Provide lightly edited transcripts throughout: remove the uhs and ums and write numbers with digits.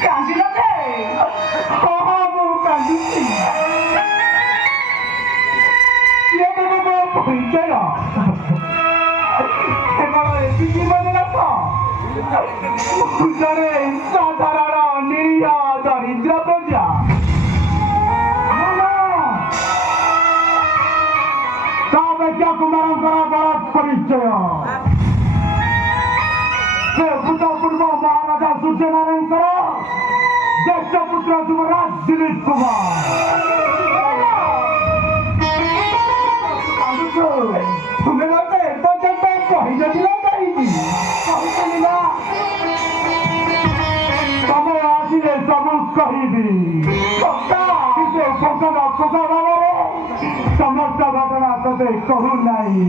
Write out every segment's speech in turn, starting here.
Candidate! ପରିଚୟ କେବଳ ଏତିକି ମନେ ରଖ ଜଣେ ସାଧାରଣ ନିରୀହ ଦରିଦ୍ର ପ୍ରଜା କାବ୍ୟ କୁମାରଙ୍କର ବଡ଼ ପରିଚୟ ସେ ଭୂତପୂର୍ବ ମହାରାଜା ସୂର୍ଯ୍ୟନାରାୟଣଙ୍କର ଜ୍ୟେଷ୍ଠ ପୁତ୍ର ଯୁବରାଜ ଦିଲ୍ଲୀପ କୁମାର ତୁମେ ମତେ ଏପର୍ଯ୍ୟନ୍ତ କହିନଥିଲ କାହିଁକି କହିଥିଲି ନା ସମୟ ଆସିଲେ ସବୁ କହିବି ଭାବରେ ସମସ୍ତ ଘଟଣା ତତେ କହୁନାହିଁ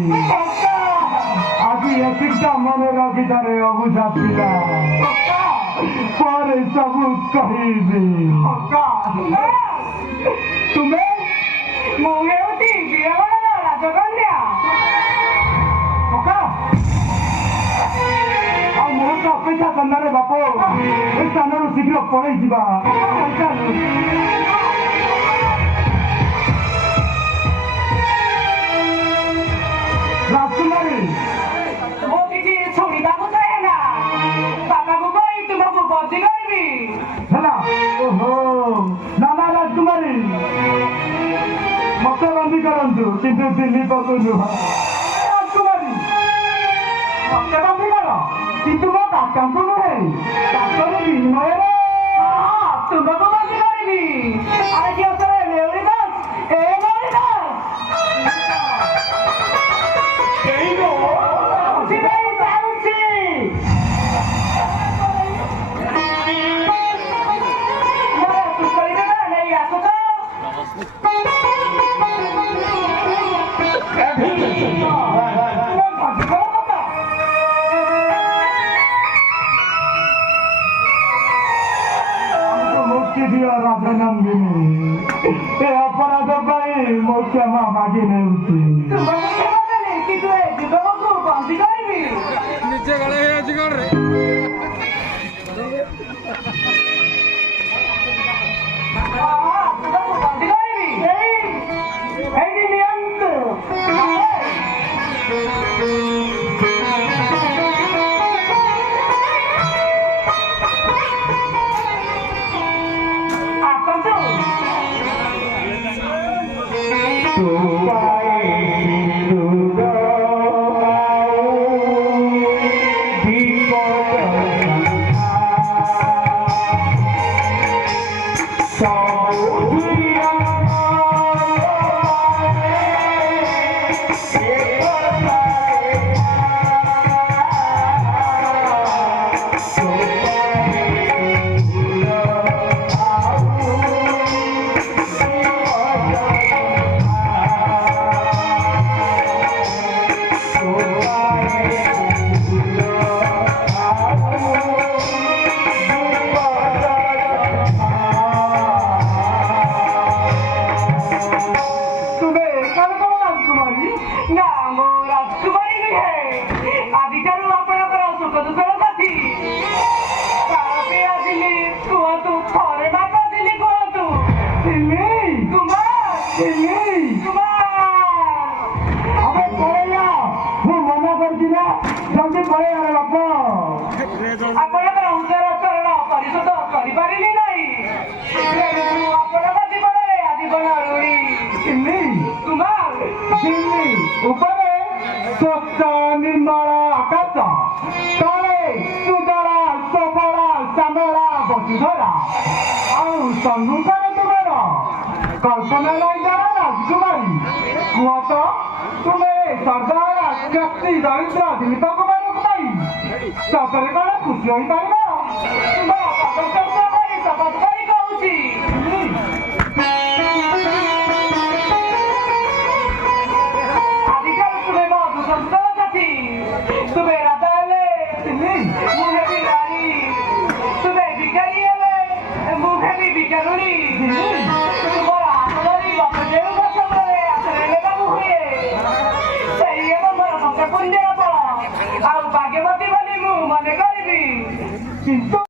ଆଜି ଏତିକିଟା ମନେ ରଖିଥାରେ ଅବୁଝା ପିଲା ପରେ ସବୁ କହିବି ତୁମେ ମୁଁ ହେଉଛି ବିରଗଡ଼ର ରାଜକନ୍ୟା ଆଉ ମୋର ତ ଅପେକ୍ଷା କନ୍ଦାରେ ବାପ ଏ ସ୍ଥାନରୁ ଶୀଘ୍ର ପଳେଇ ଯିବା ରାଜକୁମାରୀ ମୁଁ କିଛି ଶୁଣିବାକୁ ଚାହେଁ ନା ବାପାକୁ କହି ତୁମକୁ ବନ୍ଦୀ କରିବି ହେଲା ଓହୋ ନାନା ରାଜକୁମାରୀ ମତେ ବନ୍ଦୀ କରନ୍ତୁ କିନ୍ତୁ ଦିଲ୍ଲୀପକୁ ନୁହଁ ରାଜକୁମାରୀ ମତେ ବନ୍ଦୀ କର କିନ୍ତୁ ମୋ କାକାଙ୍କୁ ନୁହେଁ ତାଙ୍କର ବିନିମୟରେ ତୁମକୁ ବନ୍ଦୀ କରିବି ଆରେ କି ଅସରେ ମେଉଳି ଦାସ ଏ ମେଉଳି ଦାସ ରାଜନନ୍ଦିନୀ ଏ ଅପରାଧ ପାଇଁ ମୋ କ୍ଷମା ମାଗି ନେଉଛି କିନ୍ତୁ ଏ ଯୁବକକୁ ବନ୍ଦୀ କରିବି নিচে গড়ে আছে ঘরে ତୁମକୁ ବନ୍ଦୀ କରିବି ଏଇଠି ନିଅନ୍ତୁ ଆସନ୍ତୁ ନା ମୁଁ ରାଜକୁମାରୀ ନୁହେଁ ଆଜିଠାରୁ ଆପଣଙ୍କର ସୁଖ ଦୁଃଖର ସାଥୀ କାହାକୁ ଆସିଲି କୁହନ୍ତୁ ଥରେ ମାତ୍ର ଦିଲି କୁହନ୍ତୁ ଆମେ ପଳେଇବା ମୁଁ ମନା କରୁଛି ନା ଜଲ୍ଦି ପଳେଇବା ବାପ ଆପଣଙ୍କର ଉତ୍ତର ଚରଣ ପରିଶୋଧ କରିପାରିଲି ନାହିଁ ଆପଣଙ୍କ ଜୀବନରେ ଆଜୀବନ ଋଣୀ ଦିଲ୍ଲୀ ଉପରେ ସ୍ୱଚ୍ଛ ନିର୍ମଳ ଆକାଶ ତଳେ ସୁଜଳା ସଫଳ ଶ୍ୟାମଳା ବସୁଧରା ଆଉ ସମ୍ମୁଖରେ ତୁମର କଳ୍ପନା ନାଇକାର ରାଜକୁମାରୀ କୁହ ତ ତୁମେ ସଦା ବ୍ୟକ୍ତି ଦରିଦ୍ର ଦିଲ୍ଲୀପ କୁମାରଙ୍କୁ ପାଇ ସତରେ କଣ ଖୁସି ହୋଇପାରିବ ଶପଥ କରି କହୁଛି ଆଜିକାଲି ତୁମେ ମୋ ଦୁଃଖ ସାଥୀ ତୁମେ ରାଜା ହେଲେ ମୁଁ ହେବି ରାଣୀ ତୁମେ ଭିକାରୀ ହେଲେ ମୁଁ ହେବି ଭିକାରୁଣୀ ତୁମର ହାତ ଧରି ଯେଉଁ ଗଛ ମୂଳରେ ଆଶ୍ରୟ ନେବାକୁ ହୁଏ ସେଇ ହେବ ମୋର ସତ୍ୟ ପୁଣ୍ୟର ଫଳ ଆଉ ଭାଗ୍ୟବତୀ ବୋଲି ମୁଁ ମନେ କରିବି କିନ୍ତୁ